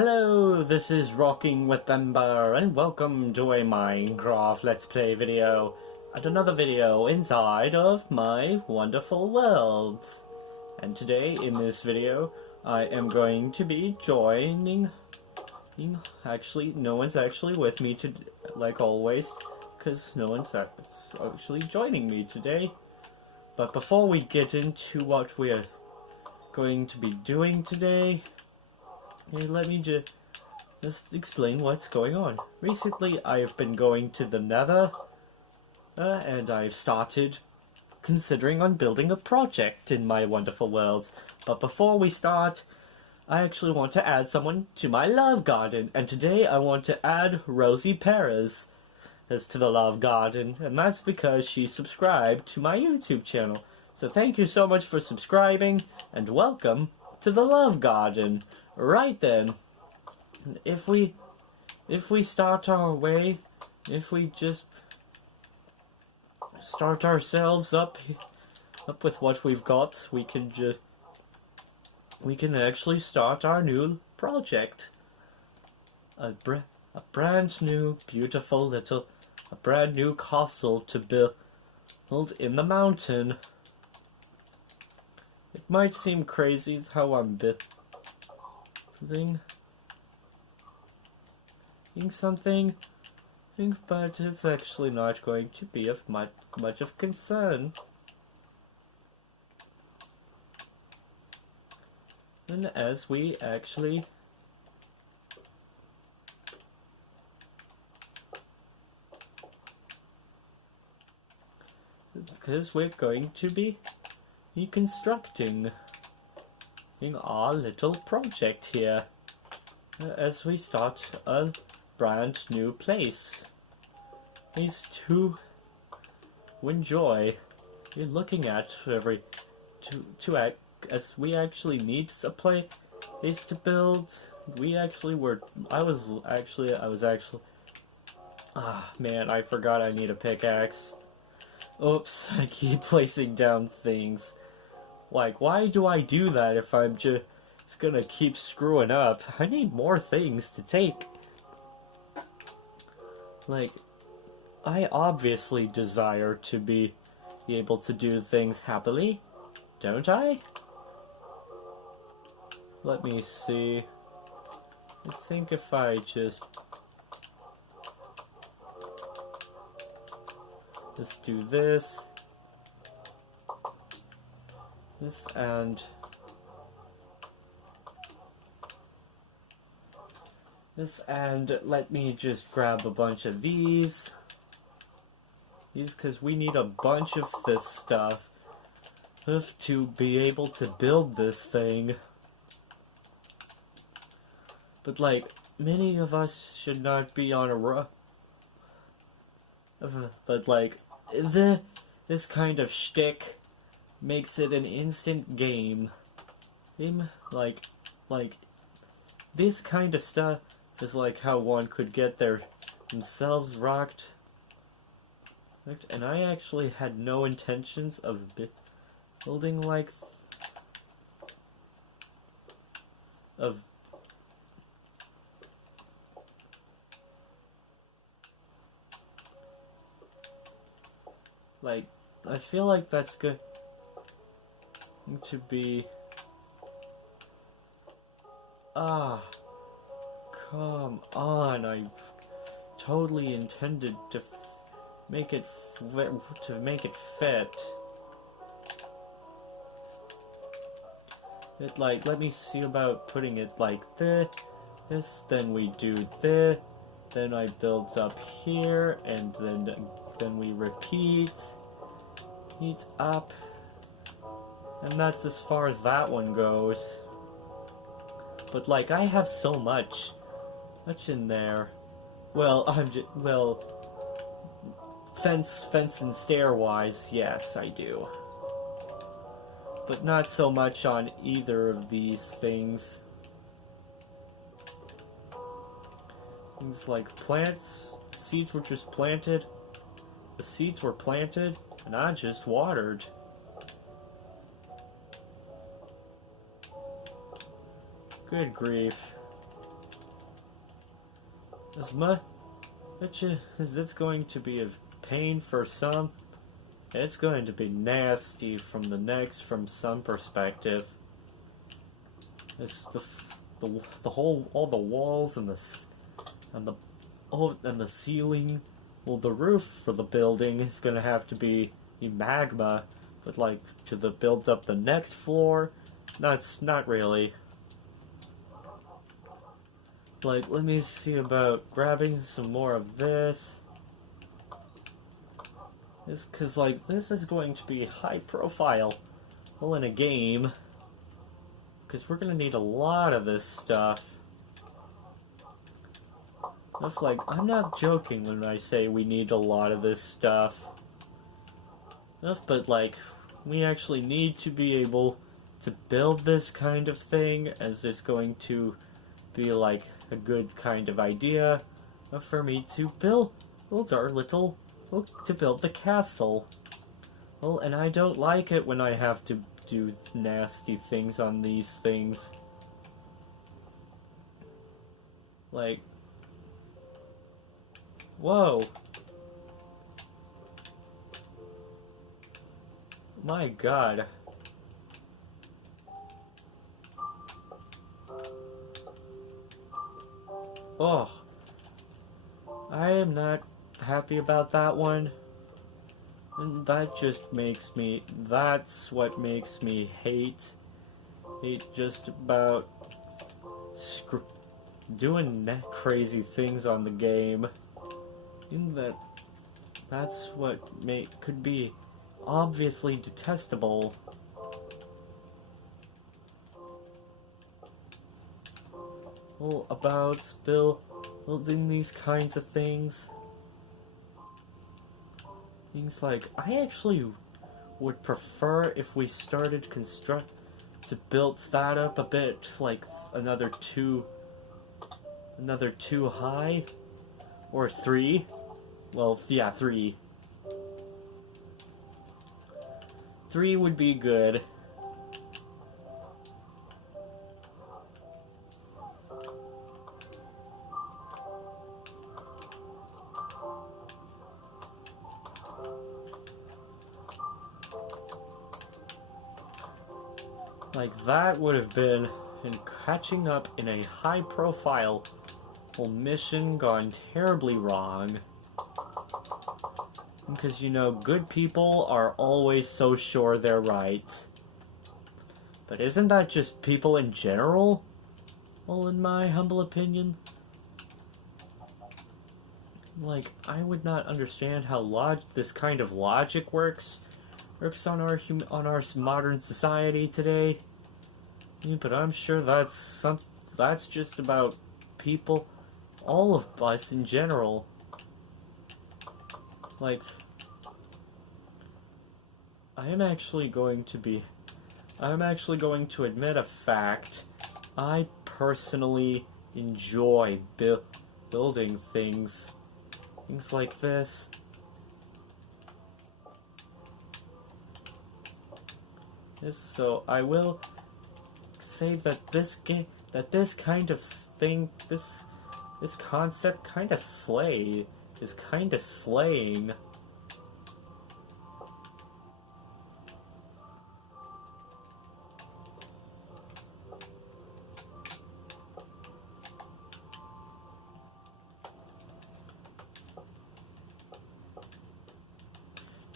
Hello, this is Rocking with Ember, and welcome to a Minecraft Let's Play video, and another video inside of my wonderful world. And today, in this video, I am going to be joining... Actually, no one's actually with me, like always, because no one's actually joining me today. But before we get into what we're going to be doing today, let me just explain what's going on. Recently, I've been going to the Nether, and I've started considering on building a project in my wonderful world. But before we start, I actually want to add someone to my love garden, and today I want to add Rosie Perez as to the love garden, and that's because she subscribed to my YouTube channel. So thank you so much for subscribing, and welcome to the love garden. Right then, if we start our way, if we just start ourselves up with what we've got, we can actually start our new project. A brand new, beautiful little, a brand new castle to build in the mountain. It might seem crazy how I'm building something, but it's actually not going to be of much of concern. And as we actually because we're going to be reconstructing our little project here as we start a brand new place. These to enjoy. You're looking at as we actually need a place to build. I was actually man, I forgot I need a pickaxe. Oops, I keep placing down things. Like, why do I do that if I'm just gonna keep screwing up? I need more things to take. Like, I obviously desire to be able to do things happily, don't I? Let me see. I think if I just do this and let me just grab a bunch of these because we need a bunch of this stuff to be able to build this thing. But like, many of us should not be on a rush. But like, this kind of shtick makes it an instant game. Like this kind of stuff is like how one could get themselves rocked. And I actually had no intentions of building like I feel like that's good to be come on, I totally intended to make it fit. Let me see about putting it like this, then we do this, then I build up here, and then we repeat up, and that's as far as that one goes. But like, I have so much in there. Well, fence and stair wise, yes, I do, but not so much on either of these things. Things like plants, seeds were just planted. The seeds were planted, and I just watered. Good grief. as much as it's going to be a pain for some, it's going to be nasty from some perspective. It's the whole, all the walls and the ceiling. Well, the roof for the building is gonna have to be magma, but like to build up the next floor, that's not really. Like, let me see about grabbing some more of this. This, cause like this is going to be high profile, well, in a game, cause we're gonna need a lot of this stuff. That's like, I'm not joking when I say we need a lot of this stuff. But like, we actually need to be able to build this kind of thing, as it's going to be like a good kind of idea for me to build our little, to build the castle. Well, and I don't like it when I have to do nasty things on these things. Like, whoa. My god. Oh. I am not happy about that one. And that just makes me, that's what makes me hate just about doing crazy things on the game. That's what could be obviously detestable. Well, about building these kinds of things. Things like, I actually would prefer if we started to build that up a bit, like another two high, or 3. Well, yeah, 3. 3 would be good. Like, that would have been in catching up in a high-profile mission gone terribly wrong. Because, you know, good people are always so sure they're right. But isn't that just people in general? Well, in my humble opinion. Like, I would not understand how this kind of logic works on our modern society today. But I'm sure that's just about people, all of us in general. Like, I'm actually going to admit a fact. I personally enjoy building things like this. So I will say that this kind of thing, this concept is kind of slaying.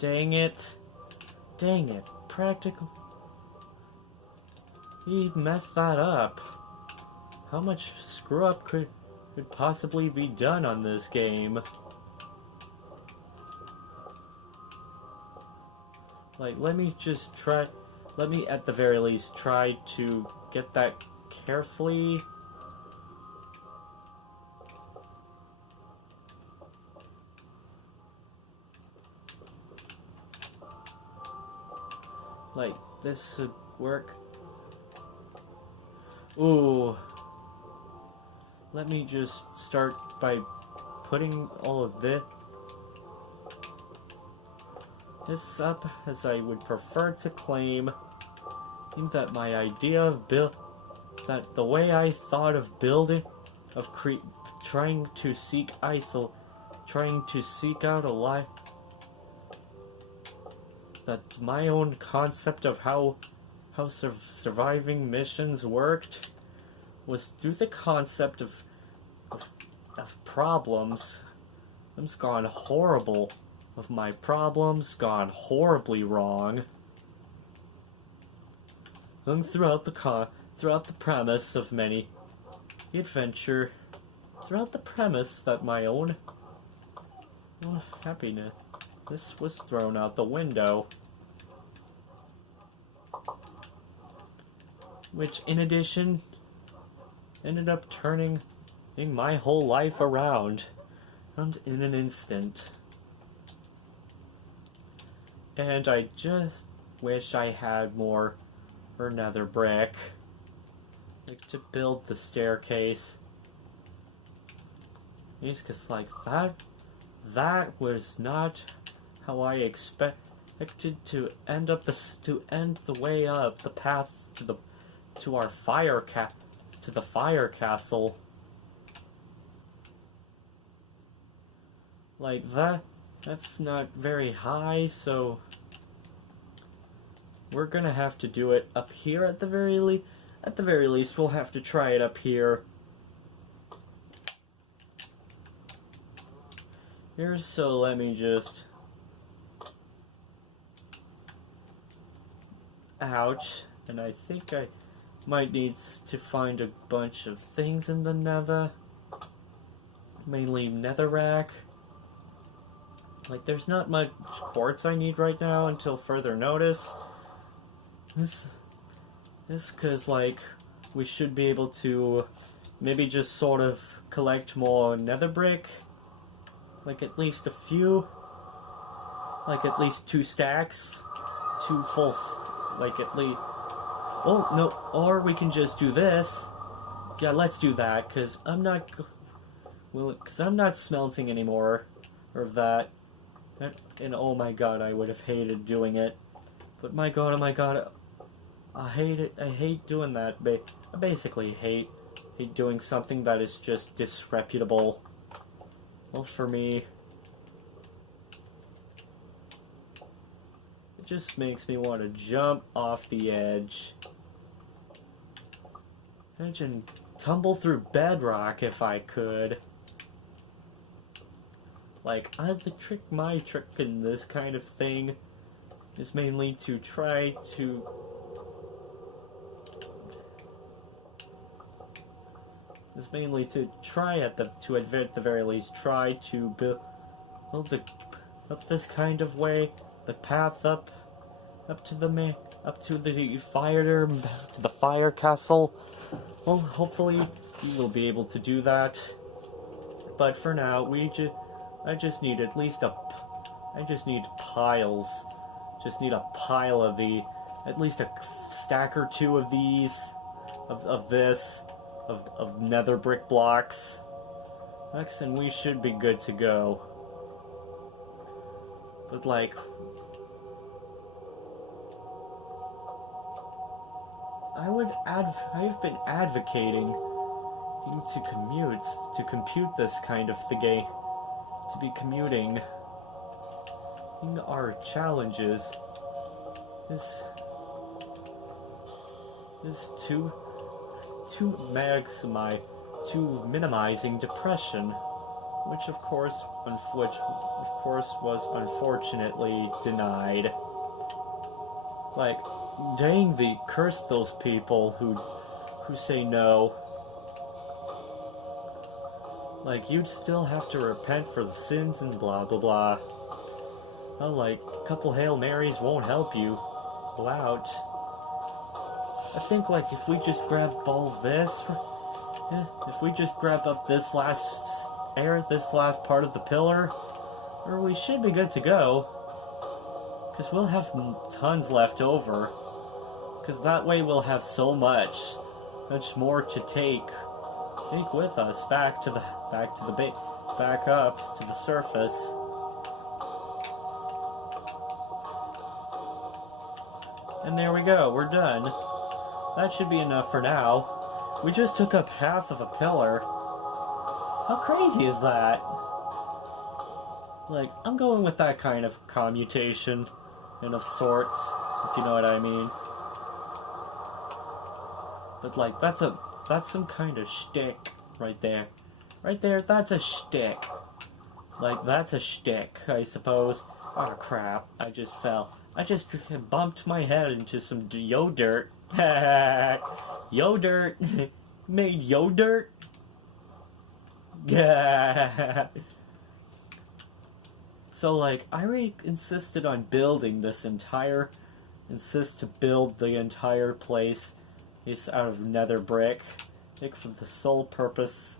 Dang it, practical. He messed that up. How much screw up could possibly be done on this game? Like, let me at the very least try to get that carefully. Like, this should work. Ooh. Let me just start by putting all of this up as I would prefer to claim. That my idea of the way I thought of building trying to seek out a life. That my own concept of how surviving missions worked was through the concept of problems. Them's gone horrible. Of my problems gone horribly wrong. And throughout the premise of many adventure, throughout the premise that my own happiness, this was thrown out the window. Which, in addition, ended up turning my whole life around in an instant. And I just wish I had more nether brick, like, to build the staircase. Because, like, that was not how I expected to end the way up the path to the fire castle. Like that's not very high, so we're gonna have to do it up here at the very least. At the very least, we'll have to try it up here. So let me just... Ouch. And I think I might need to find a bunch of things in the nether. Mainly netherrack. Like, there's not much quartz I need right now until further notice. This because, like, we should be able to maybe just sort of collect more nether brick. Like, at least a few. Like, at least 2 stacks. 2 full... Like, at least... Oh, no. Or we can just do this. Yeah, let's do that, because I'm not... Well, because I'm not smelting anymore of that. And oh my god, I would have hated doing it. But my god, oh my god, I hate it. I hate doing that. I basically hate doing something that is just disreputable. Well, for me, it just makes me want to jump off the edge. Imagine tumble through bedrock if I could. Like, my trick in this kind of thing is mainly to try to... at the very least, try to build up this kind of way, the path up to the fire castle. Well, hopefully you will be able to do that. But for now, I just need piles. Just need a pile of at least a stack or 2 of these, of nether brick blocks. And we should be good to go. But, like, I've been advocating to compute this kind of thing, to be commuting in our challenges is to minimizing depression, which of course was unfortunately denied. Like, dang, curse those people who say no. Like, you'd still have to repent for the sins and blah blah blah. Well, like, a couple Hail Marys won't help you out. I think, like, if we just grab all this, if we just grab up this last part of the pillar, or we should be good to go. Because we'll have tons left over. Because that way we'll have so much more to take with us back up to the surface. And there we go, we're done. That should be enough for now. We just took up half of a pillar. How crazy is that? Like, I'm going with that kind of commutation and of sorts, if you know what I mean. But like, that's some kind of shtick right there. Right there, that's a shtick. Like, that's a shtick, I suppose. Oh crap, I just fell. I just bumped my head into some yo-dirt. Yo-dirt. Made yo-dirt? So like, I really insisted on building this entire, insist to build the entire place is out of nether brick, like for the sole purpose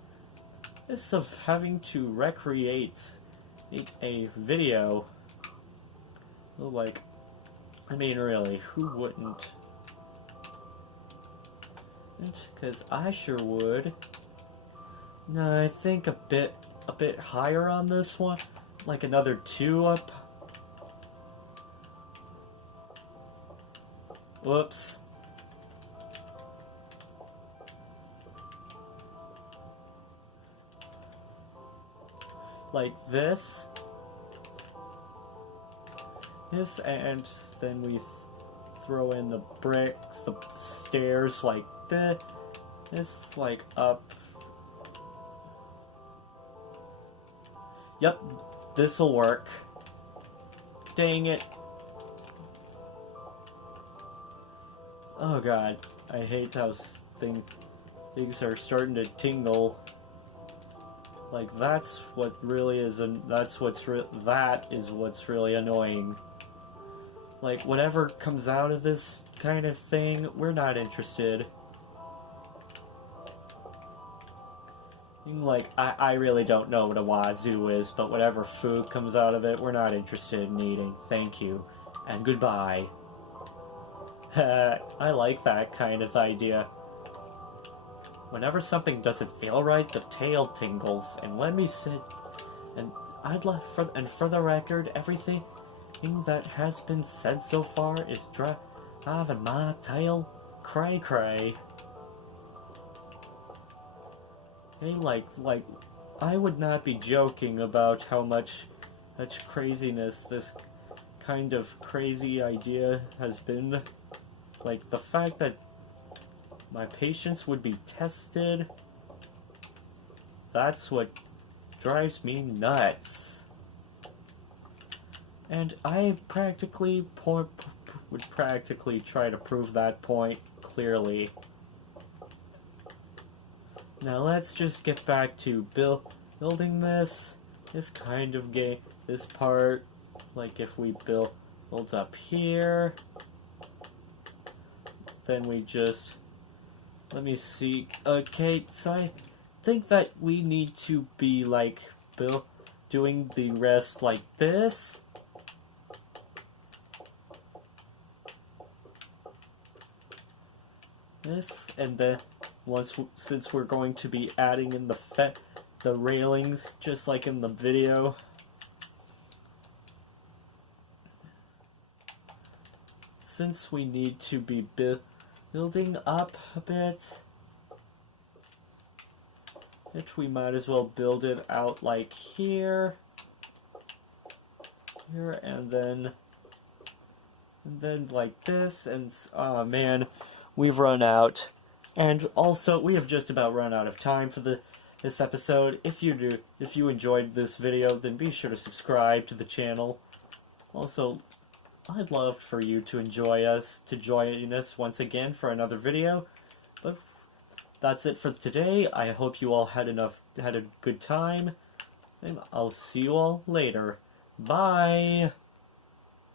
is of having to recreate a video. Like, I mean, really, who wouldn't? Because I sure would. No, I think a bit higher on this one, like another 2 up. Whoops. Like this, and then we throw in the bricks, the stairs like this, like up. Yep, this'll work. Dang it. Oh god, I hate how things are starting to tingle. Like, that's what really is, that is what's really annoying. Like, whatever comes out of this kind of thing, we're not interested. Like, I really don't know what a wazoo is, but whatever food comes out of it, we're not interested in eating. Thank you, and goodbye. I like that kind of idea. Whenever something doesn't feel right, the tail tingles, and let me sit. And I'd like for the record, everything that has been said so far is driving my tail cray cray. Hey, like, I would not be joking about how much craziness this kind of crazy idea has been. Like, the fact that my patience would be tested, that's what drives me nuts. And I would practically try to prove that point clearly. Now let's just get back to building this kind of game, this part. Like, if we build up here, then we just, let me see. Okay, so I think that we need to be like doing the rest like this. And then since we're going to be adding in the railings just like in the video. Since we need to be building up a bit, we might as well build it out like here, and then like this, and oh man, we've run out. And also, we have just about run out of time for this episode. If you enjoyed this video, then be sure to subscribe to the channel. Also, I'd love for you to join us once again for another video. But that's it for today. I hope you all had a good time, and I'll see you all later. Bye!